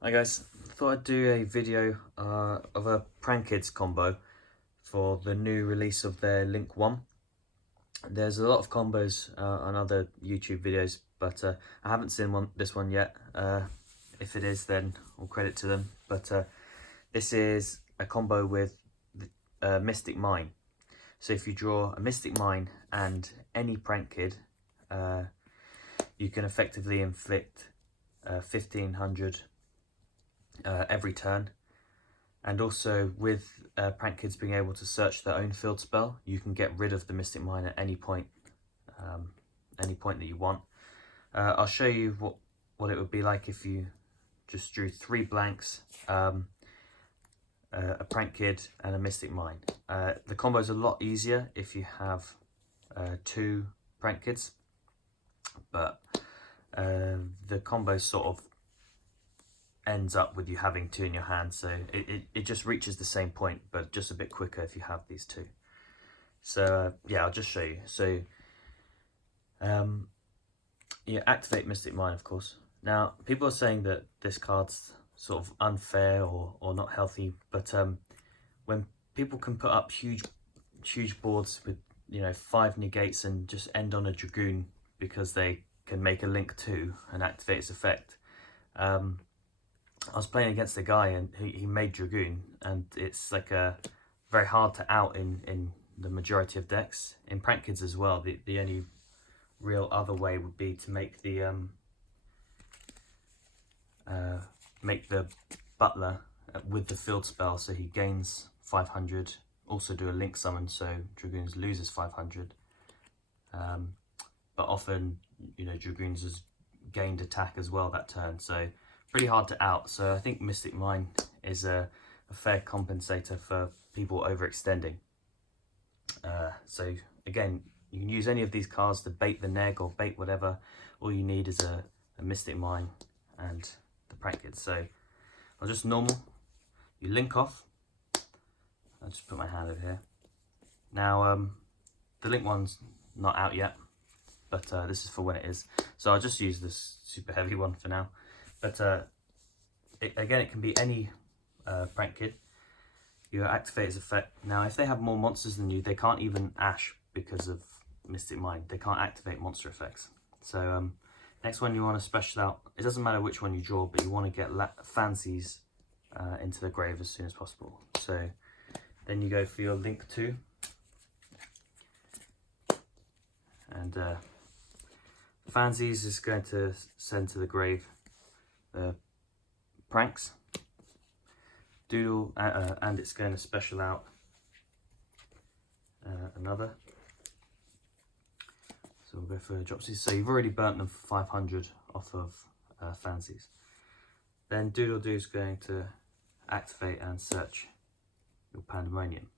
Hi guys, thought I'd do a video of a Prank Kids combo for the new release of their Link 1. There's a lot of combos on other YouTube videos, but I haven't seen this one yet. If it is, then all credit to them. But this is a combo with Mystic Mine. So if you draw a Mystic Mine and any Prank Kid, you can effectively inflict 1500 every turn. And also with Prank Kids being able to search their own field spell, you can get rid of the Mystic Mine at any point that you want. I'll show you what it would be like if you just drew 3 blanks, a Prank Kid and a Mystic Mine. The combo is a lot easier if you have 2 Prank Kids, but the combo sort of ends up with you having 2 in your hand, so it just reaches the same point, but just a bit quicker if you have these 2. So yeah, I'll just show you. So you activate Mystic Mine, of course. Now people are saying that this card's sort of unfair or not healthy, but when people can put up huge boards with 5 negates and just end on a Dragoon because they can make a Link 2 and activate its effect. I was playing against a guy and he made Dragoon, and it's like very hard to out in the majority of decks. In Prank Kids as well, the only real other way would be to make the Butler with the field spell, so he gains 500. Also do a Link summon, so Dragoons loses 500. But often, Dragoons has gained attack as well that turn, so pretty hard to out. So I think Mystic Mine is a fair compensator for people overextending. So again, you can use any of these cards to bait the neg or bait whatever. All you need is a Mystic Mine and the Prank Kids. So I'll just normal, you link off. I'll just put my hand over here. Now the Link one's not out yet, but this is for when it is. So I'll just use this super heavy one for now. But again, it can be any Prank Kid. You activate its effect. Now, if they have more monsters than you, they can't even Ash because of Mystic Mine. They can't activate monster effects. So next one you want to special out. It doesn't matter which one you draw, but you want to get fancies into the grave as soon as possible. So then you go for your Link 2. And fancies is going to send to the grave pranks, doodle, and it's going to special out another. So we'll go for dropsies. So you've already burnt them for 500 off of fancies. Then doodle do is going to activate and search your pandemonium.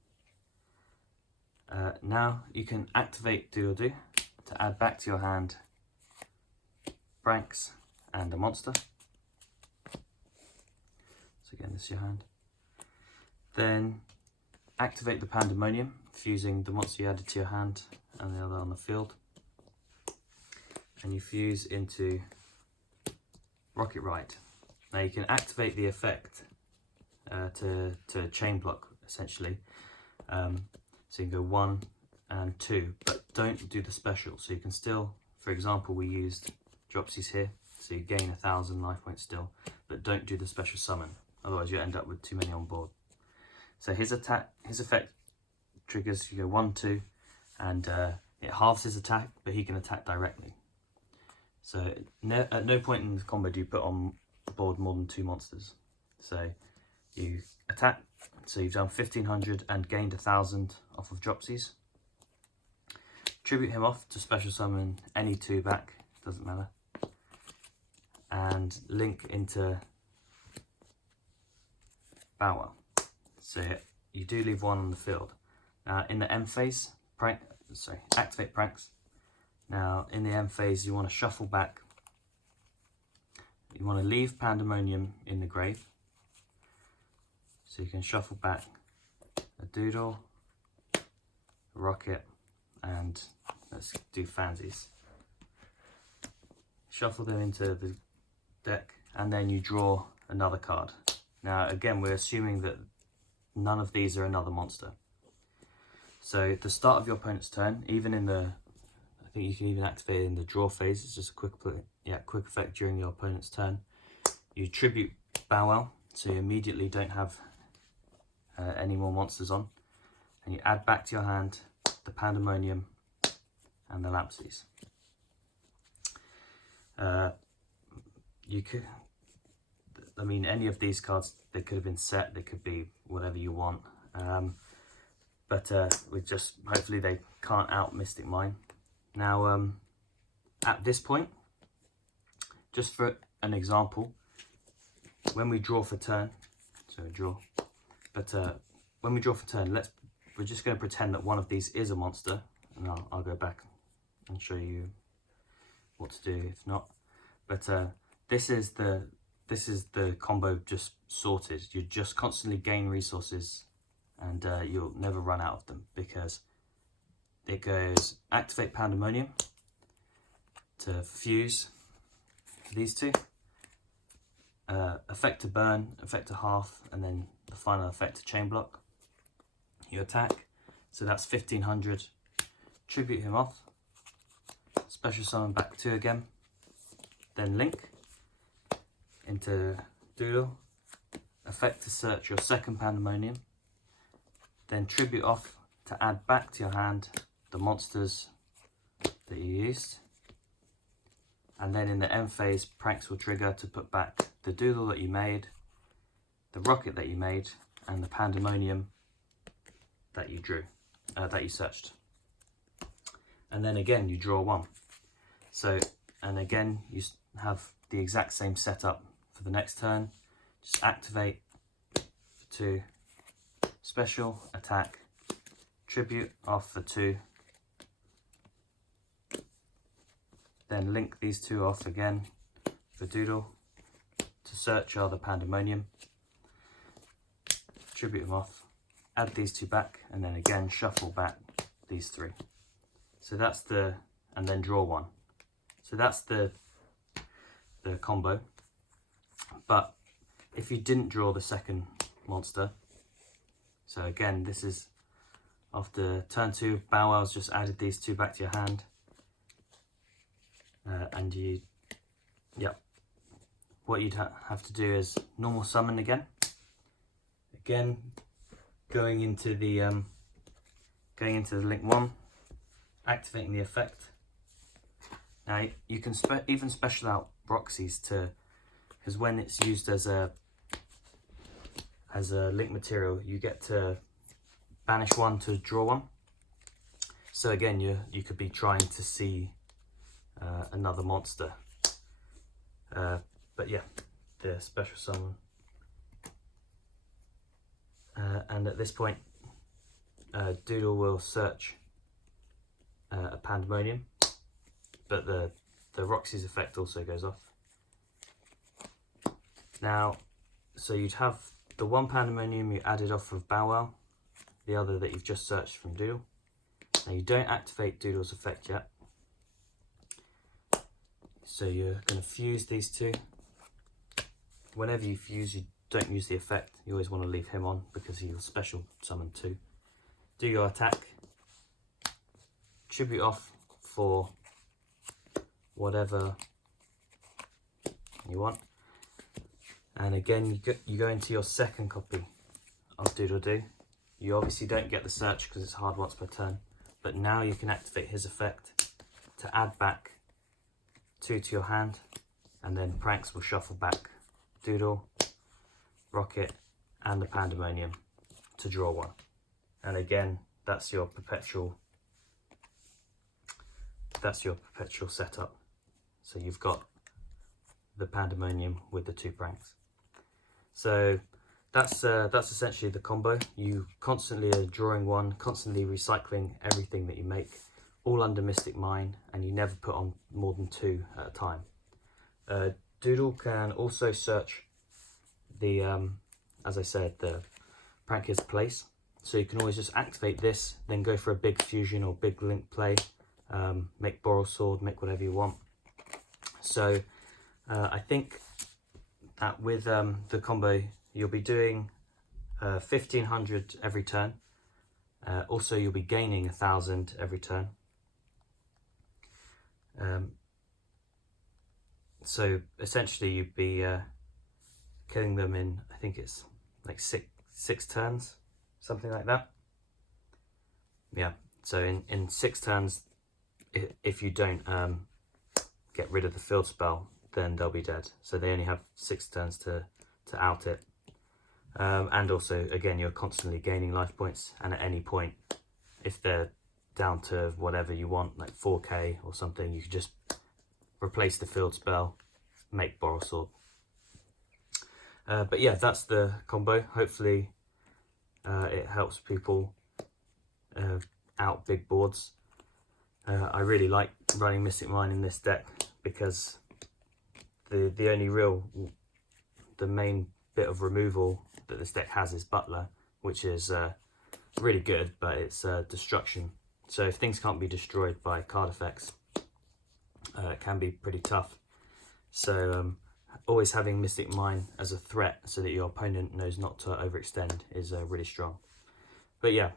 Now you can activate doodle do to add back to your hand pranks and a monster. So again, this is your hand. Then activate the pandemonium, fusing the monster you added to your hand and the other on the field. And you fuse into Rocket Ride. Now you can activate the effect to chain block, essentially. So you can go 1 and 2, but don't do the special. So you can still, for example, we used dropsies here, so you gain 1000 life points still, but don't do the special summon. Otherwise you end up with too many on board. So his effect triggers, you go 1, 2, and it halves his attack, but he can attack directly. So at no point in the combo do you put on board more than 2 monsters. So you attack, so you've done 1500 and gained 1000 off of dropsies. Tribute him off to special summon any 2 back, doesn't matter. And link into Bower. So you do leave 1 on the field. Now in the M phase, activate pranks. Now in the M phase you want to shuffle back. You want to leave Pandemonium in the grave. So you can shuffle back a Doodle, a Rocket, and let's do Fancies. Shuffle them into the deck, and then you draw another card. Now again, we're assuming that none of these are another monster. So at the start of your opponent's turn, even in the, I think you can even activate it in the draw phase, it's just a quick effect during your opponent's turn. You tribute Bow Wow, so you immediately don't have any more monsters on, and you add back to your hand the Pandemonium and the Lampsies. You could, I mean, any of these cards, they could have been set, they could be whatever you want, but we just, hopefully they can't out Mystic Mine. Now, at this point, just for an example, when we draw for turn, so draw, but when we draw for turn, we're just going to pretend that one of these is a monster, and I'll go back and show you what to do if not. But this is the combo just sorted. You just constantly gain resources, and you'll never run out of them, because it goes activate Pandemonium to fuse these two, effect to burn, effect to half, and then the final effect to chain block. You attack, so that's 1500. Tribute him off, special summon back 2 again, then link into Doodle, effect to search your second Pandemonium, then tribute off to add back to your hand the monsters that you used, and then in the end phase, pranks will trigger to put back the Doodle that you made, the rocket that you made, and the Pandemonium that you drew, that you searched. And then again, you draw 1. So, and again, you have the exact same setup for the next turn. Just activate for 2, special, attack, tribute off for 2, then link these 2 off again for Doodle. To search are the Pandemonium, tribute them off, add these 2 back, and then again shuffle back these 3. So that's the, and then draw 1. So that's the combo. But if you didn't draw the second monster, so again, this is after turn 2, Bow Wow's just added these 2 back to your hand, and you, what you'd have to do is normal summon again. Again, going into the link 1, activating the effect. Now you can even special out Roxy's because when it's used as a link material, you get to banish 1 to draw 1. So again, you could be trying to see another monster. But yeah, the special summon. And at this point, Doodle will search a Pandemonium, but the Roxy's effect also goes off. Now, so you'd have the 1 Pandemonium you added off of Bow Wow, the other that you've just searched from Doodle. Now you don't activate Doodle's effect yet, so you're going to fuse these 2. Whenever you fuse, you don't use the effect. You always want to leave him on because he'll special summon 2. Do your attack, tribute off for whatever you want, and again you go into your second copy of Doodle Doo. You obviously don't get the search because it's hard once per turn, but now you can activate his effect to add back 2 to your hand, and then pranks will shuffle back Doodle, Rocket, and the Pandemonium to draw 1. And again, that's your perpetual setup. So you've got the Pandemonium with the 2 pranks. So that's essentially the combo. You constantly are drawing 1, constantly recycling everything that you make, all under Mystic Mine, and you never put on more than 2 at a time. Doodle can also search the, as I said, the Prank's place. So you can always just activate this, then go for a big fusion or big link play, make Boral Sword, make whatever you want. So I think that with the combo, you'll be doing 1500 every turn. Also, you'll be gaining 1000 every turn. So essentially, you'd be killing them in, I think it's like six turns, something like that. Yeah. So in 6 turns, if you don't get rid of the field spell, then they'll be dead. So they only have 6 turns to out it. And also, again, you're constantly gaining life points, and at any point, if they're down to whatever you want, like 4k or something, you can just replace the field spell, make Boral Sword. But yeah, that's the combo. Hopefully it helps people out big boards. I really like running Mystic Mine in this deck because the only the main bit of removal that this deck has is Butler, which is really good, but it's destruction. So if things can't be destroyed by card effects, it can be pretty tough. So always having Mystic Mine as a threat so that your opponent knows not to overextend is really strong. But yeah,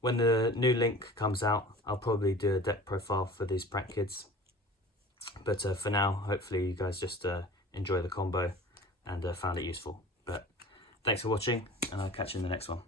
when the new link comes out, I'll probably do a deck profile for these prank kids. But for now, hopefully you guys just enjoy the combo and found it useful. But thanks for watching, and I'll catch you in the next one.